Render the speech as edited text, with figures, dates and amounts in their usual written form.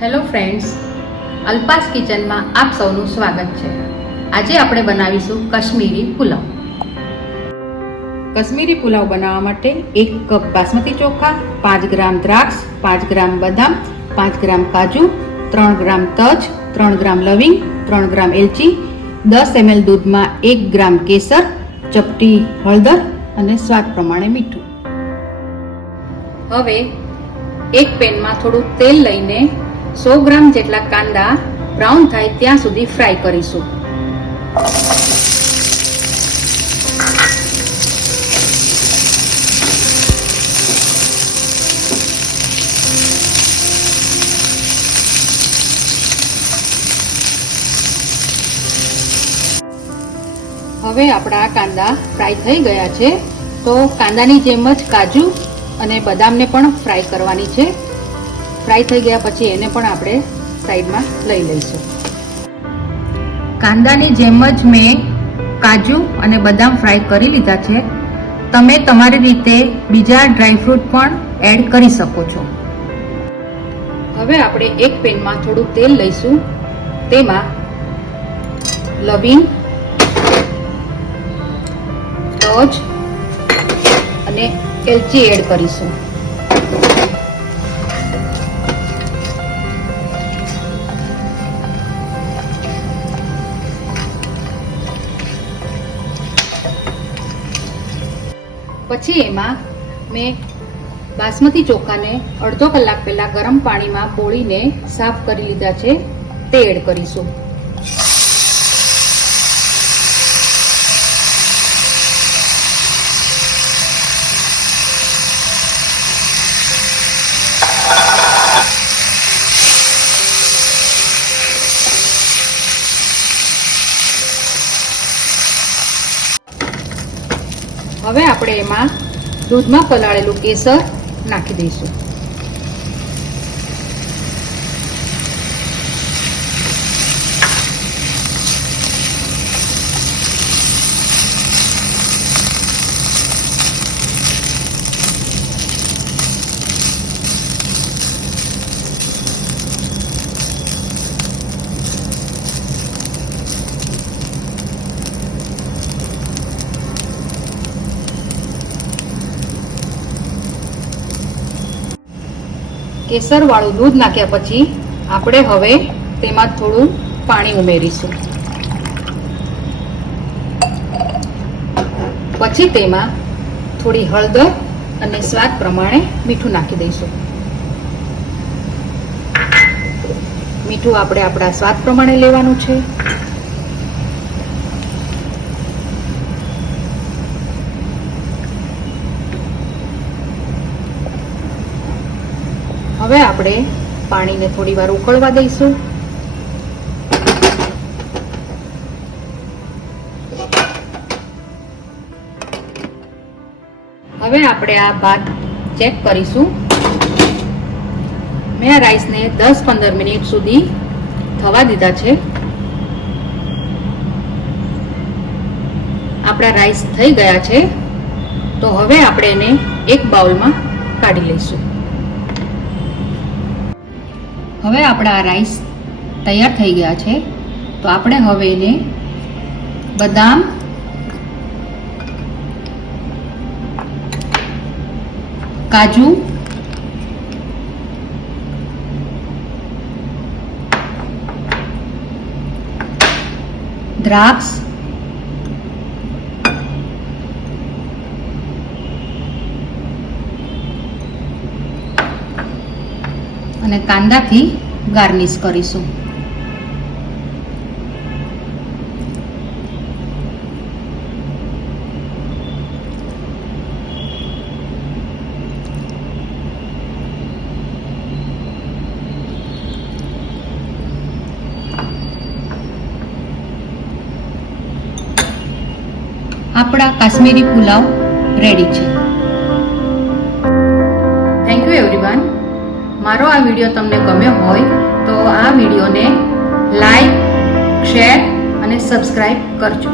Hello friends, Alpa's કિચનમાં આપ સૌનું સ્વાગત છે. આજે આપણે બનાવીશું કશ્મીરી પુલાવ. કશ્મીરી પુલાવ બનાવવા માટે 1 કપ બાસમતી ચોખા, 5 ગ્રામ દ્રાક્ષ, 5 ગ્રામ બદામ, 5 ગ્રામ કાજુ, 3 ગ્રામ તજ, 3 ગ્રામ લવિંગ, 3 ગ્રામ એલચી, 10 ml દૂધમાં 1 ગ્રામ કેસર, ચપટી હળદર અને સ્વાદ પ્રમાણે મીઠું. હવે એક પેનમાં થોડું તેલ લઈને 100 ગ્રામ જેટલા કાંદા બ્રાઉન થાય ત્યાં સુધી ફ્રાય કરીશું. હવે આપણા કાંદા ફ્રાય થઈ ગયા છે, તો કાંદાની જેમ જ કાજુ અને બદામને પણ ફ્રાય કરવાની છે. ફ્રાય થઈ ગયા પછી એને પણ આપણે સાઈડમાં લઈ લઈશું. કાંદાની જેમ જ મેં કાજુ અને બદામ ફ્રાય કરી લીધા છે. તમે તમારી રીતે બીજા ડ્રાયફ્રૂટ પણ એડ કરી શકો છો. હવે આપણે એક પેનમાં થોડું તેલ લઈશું. તેમાં લવિંગ, તજ અને એલચી એડ કરીશું. પછી એમાં મેં બાસમતી ચોખાને અડધો કલાક પહેલા ગરમ પાણીમાં બોળીને સાફ કરી લીધા છે, તે એડ કરીશું. હવે આપણે એમાં દૂધમાં પલાળેલું કેસર નાખી દઈશું. કેસર વાળું દૂધ નાખ્યા પછી આપણે હવે તેમાં થોડું પાણી ઉમેરીશું. પછી તેમાં થોડી હળદર અને સ્વાદ પ્રમાણે મીઠું નાખી દઈશું. મીઠું આપણે આપણા સ્વાદ પ્રમાણે લેવાનું છે. હવે આપણે પાણીને થોડી વાર ઉકળવા દઈશું. હવે આપણે આ ભાત ચેક કરીશું. મેં આ રાઈસને 10-15 મિનિટ સુધી થવા દીધા છે. આપણા રાઈસ થઈ ગયા છે, તો હવે આપણે એને એક બાઉલમાં કાઢી લઈશું. હવે આપણા રાઈસ તૈયાર થઈ ગયા છે, તો આપણે હવે એને બદામ, કાજુ, દ્રાક્ષ અને કાંદાથી ગાર્નિશ કરીશું. આપણા કાશ્મીરી પુલાવ રેડી છે. Thank you everyone. મારો આ વિડીયો તમને ગમ્યો હોય તો આ વિડીયોને લાઈક, શેર અને સબસ્ક્રાઈબ કરજો.